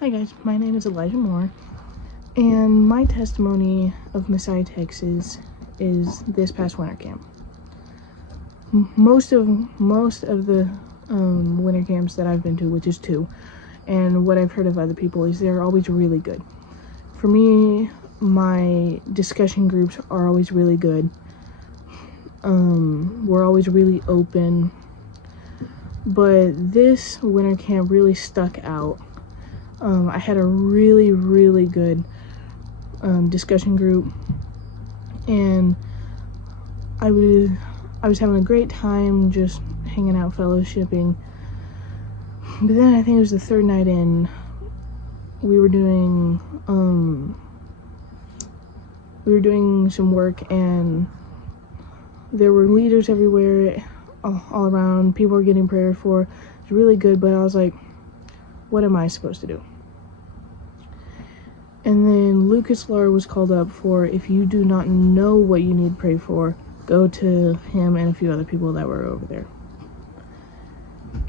Hi guys, my name is Elijah Moore, and my testimony of Messiah, Texas is this past winter camp. Most of the winter camps that I've been to, which is 2, and what I've heard of other people is they're always really good. For me, my discussion groups are always really good. We're always really open, but this winter camp really stuck out. I had a really good discussion group, and I was having a great time just hanging out, fellowshipping. But then I think it was the 3rd night in, we were doing some work, and there were leaders everywhere, all around. People were getting prayer for. It was really good, but I was like, what am I supposed to do? And then Lucas Lar was called up for, if you do not know what you need to pray for, go to him and a few other people that were over there.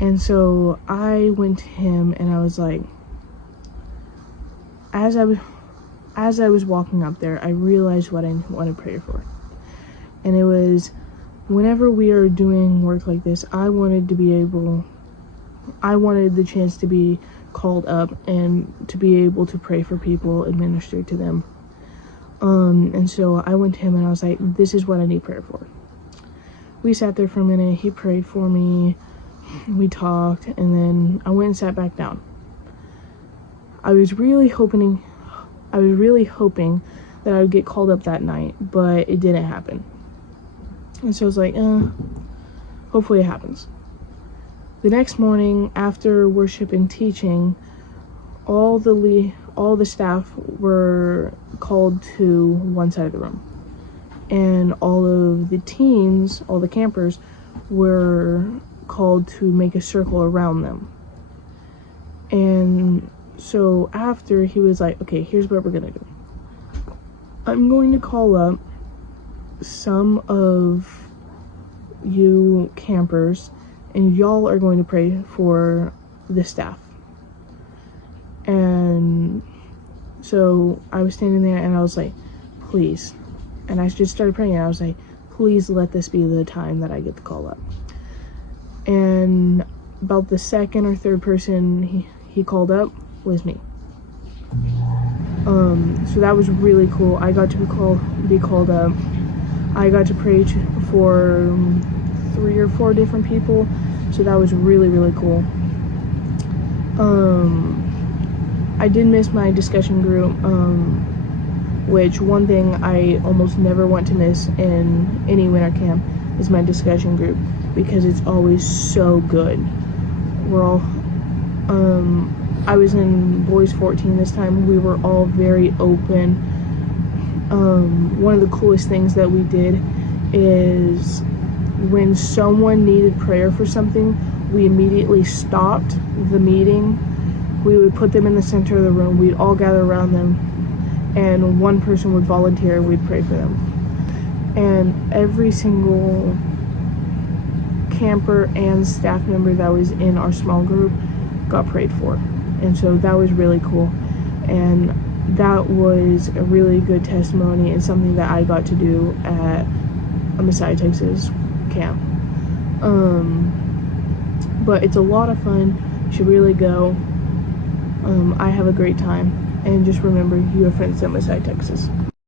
And so I went to him, and I was like, as I was walking up there, I realized what I wanted to pray for. And it was, whenever we are doing work like this, I wanted the chance to be called up and to be able to pray for people, administer to them. And so I went to him and I was like, this is what I need prayer for. We sat there for a minute, he prayed for me, we talked, and then I went and sat back down. I was really hoping that I would get called up that night, but it didn't happen. And so I was like, hopefully it happens. The next morning, after worship and teaching, all the staff were called to one side of the room, and all of the teens, all the campers, were called to make a circle around them. And so after, he was like, okay, here's what we're gonna do. I'm going to call up some of you campers, and y'all are going to pray for the staff. And so I was standing there, and I was like, please. And I just started praying, and I was like, please let this be the time that I get the call up. And about the 2nd or 3rd person he called up was me. So that was really cool. I got to be called up. I got to pray for 3 or 4 different people, so that was really cool. I did miss my discussion group, which one thing I almost never want to miss in any winter camp is my discussion group, because it's always so good. We're all I was in boys 14 this time. We were all very open. One of the coolest things that we did is, when someone needed prayer for something, we immediately stopped the meeting. We would put them in the center of the room. We'd all gather around them, and one person would volunteer, and we'd pray for them. And every single camper and staff member that was in our small group got prayed for. And so that was really cool. And that was a really good testimony, and something that I got to do at a Messiah, Texas camp. But it's a lot of fun. You should really go. I have a great time. And just remember, you are friends at Messiah, Texas.